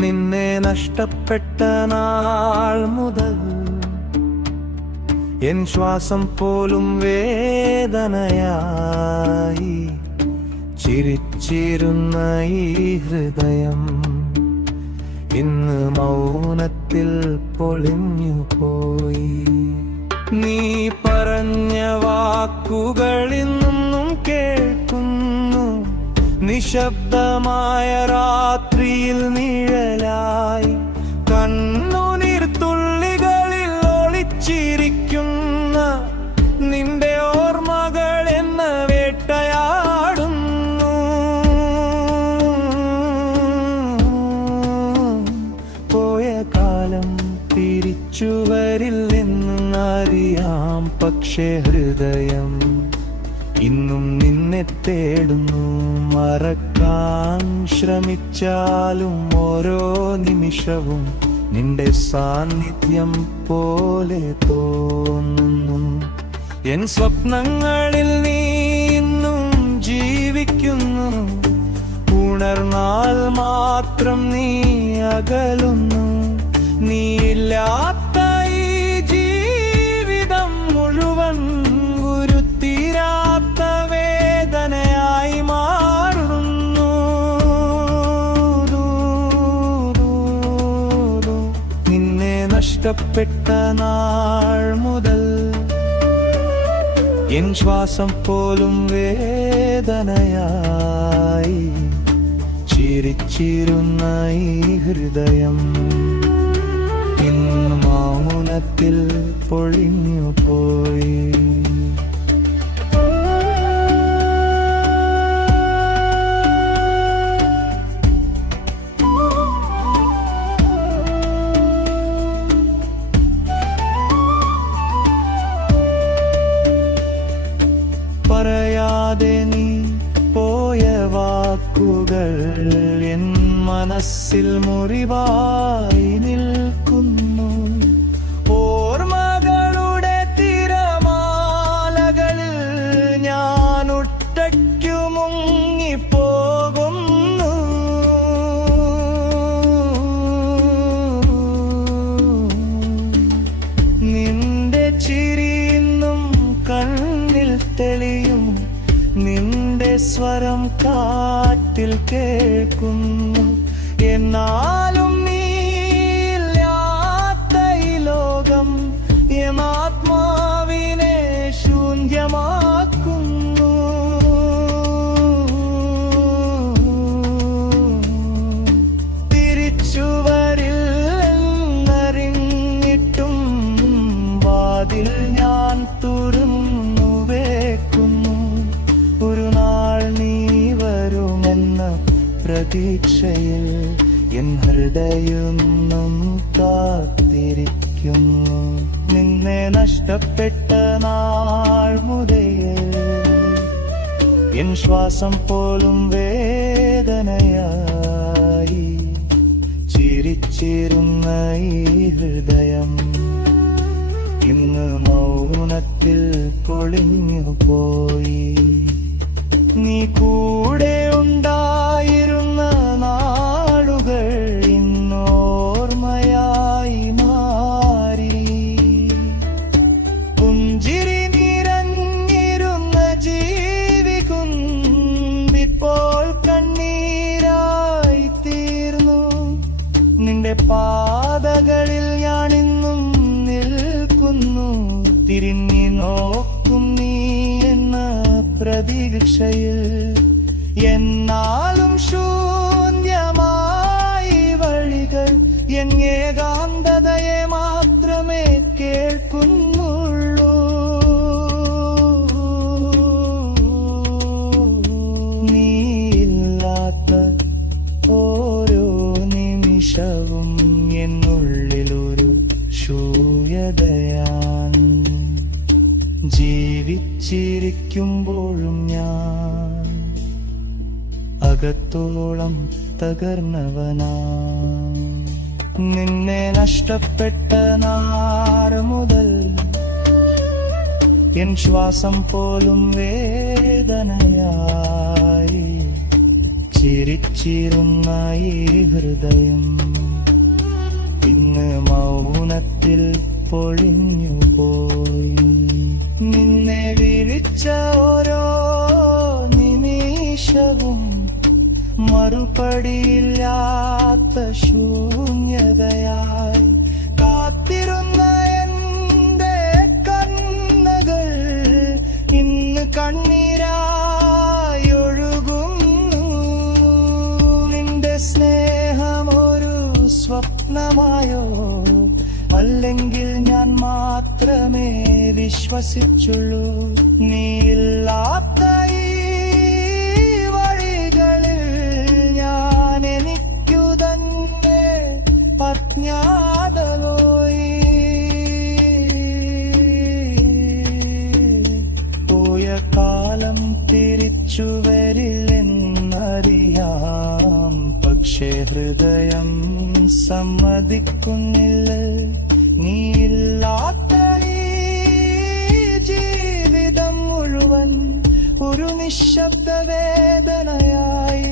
നിന്നെ നഷ്ടപ്പെട്ട നാൾ മുതൽ എൻ ശ്വാസം പോലും വേദനയായി. ചിരിച്ചിരുന്ന ഈ ഹൃദയം ഇന്ന് മൗനത്തിൽ പൊളിഞ്ഞു പോയി. നീ പറഞ്ഞ വാക്കുകൾ ഇന്നും കേൾക്കുന്നു, നിശബ്ദമായ രാത്രിയിൽ നിഴലായി. കണ്ണുനീർ തുള്ളികളിൽ ഒളിച്ചിരിക്കുന്ന നിന്റെ ഓർമ്മകൾ എന്നെ വേട്ടയാടുന്നു. പോയ കാലം തിരിച്ചു വരില്ലെന്നറിയാം, പക്ഷേ ഹൃദയം ഇന്നും നിന്നെ തേടുന്നു. മറക്കാൻ ശ്രമിച്ചാലും ഓരോ നിമിഷവും നിന്റെ സാന്നിധ്യം പോലെ തോന്നുന്നു. എൻ സ്വപ്നങ്ങളിൽ നീ ഇന്നും ജീവിക്കുന്നു, ഉണർന്നാൽ മാത്രം നീ അകലുന്നു. നീയില്ലാത്ത ഈ ജീവിതം മുഴുവൻ ഗുരുതീരാത്ത വേദനയായി മാറുന്നു. നിന്നെ നഷ്ടപ്പെട്ട നാൾ മുതൽ എൻ ശ്വാസം പോലും വേദനയായി. ചിരിച്ചിരുന്ന ഈ ഹൃദയം ഇന്ന് മൗനത്തിൽ പൊളിഞ്ഞു പോയി. പറയാതെ നീ പോയ വാക്കുകൾ എൻ മനസ്സിൽ മുറിവായി നിൽക്കുന്നു. ഓർമ്മകളുടെ തിരമാലകളിൽ ഞാൻ ഒറ്റയ്ക്കു മുങ്ങിപ്പോകുന്നു. നിന്റെ ചിരി ഇന്നും കണ്ണിൽ തെളിയും, നിന്റെ സ്വരം കാറ്റിൽ കേൾക്കുന്നു. എന്നാലും നീയില്ലാത്ത ഈ ലോകം എൻ ആത്മാവിനെ ശൂന്യമാക്കുന്നു. തിരിച്ചു വരില്ലെന്നറിഞ്ഞിട്ടും വാതിൽ ഞാൻ തുറന്നു വെക്കുന്നു. ഒരു നാൾ നീ വരുമെന്ന പ്രതീക്ഷയിൽ എൻ ഹൃദയം കാത്തിരിക്കുന്നു. നിന്നെ നഷ്ടപ്പെട്ട നാൾ മുതൽ എൻ ശ്വാസം പോലും വേദനയായി. ചിരിച്ചിരുന്ന ഈ ഹൃദയം ഇന്ന് മൗനത്തിൽ പൊളിഞ്ഞു പോയി. നീ കൂടെ ഉണ്ടായിരുന്ന നാളുകൾ ഇന്നോർമ്മയായി മാറി. പുഞ്ചിരി നിറഞ്ഞിരുന്ന ജീവിക്കുമ്പോൾ കണ്ണീരായി തീർന്നു. നിന്റെ പാതകളിൽ ഞാനിന്നും നിൽക്കുന്നു, തിരിഞ്ഞു നോക്കും നീ എന്ന പ്രതീക്ഷയിൽ. എന്നാലും ശൂന്യമായി വഴികൾ എൻ ഏകാന്തതയെ മാത്രമേ കേൾക്കുന്നുള്ളൂ. നീയില്ലാത്ത ഓരോ നിമിഷവും എന്നുള്ളിലൊരു ശൂന്യതയാണ്. ജീവിച്ചിരിക്കുമ്പോഴും ഞാൻ അകത്തോളം തകർന്നവനാ. നിന്നെ നഷ്ടപ്പെട്ട നാൾ മുതൽ എൻ ശ്വാസം പോലും വേദനയായി. ചിരിച്ചിരുന്ന ഈ ഹൃദയം ഇന്ന് മൗനത്തിൽ പൊളിഞ്ഞു പോയി. നിന്നെ വിളിച്ച ഓരോ നിമിഷവും മറുപടിയില്ലാത്ത ശൂന്യതയായി കാത്തിരുന്ന എന്റെ കണ്ണുകൾ ഇന്ന് കണ്ണീരായി ഒഴുകുന്നു. നിന്റെ സ്നേഹമൊരു സ്വപ്നമായോ അല്ലെങ്കിൽ ഞാൻ മാത്രമേ വിശ്വസിച്ചുള്ളൂ. നീയില്ലാത്ത ഈ വഴികളിൽ ഞാൻ എനിക്കു തന്നെ അജ്ഞാതമായി. പോയ കാലം തിരിച്ചു വരില്ലെന്നറിയാം, പക്ഷേ ഹൃദയം സമ്മതിക്കുന്നില്ല. നീയില്ലാത്ത ഈ ജീവിതം മുഴുവൻ ഒരു നിശബ്ദ വേദനയായി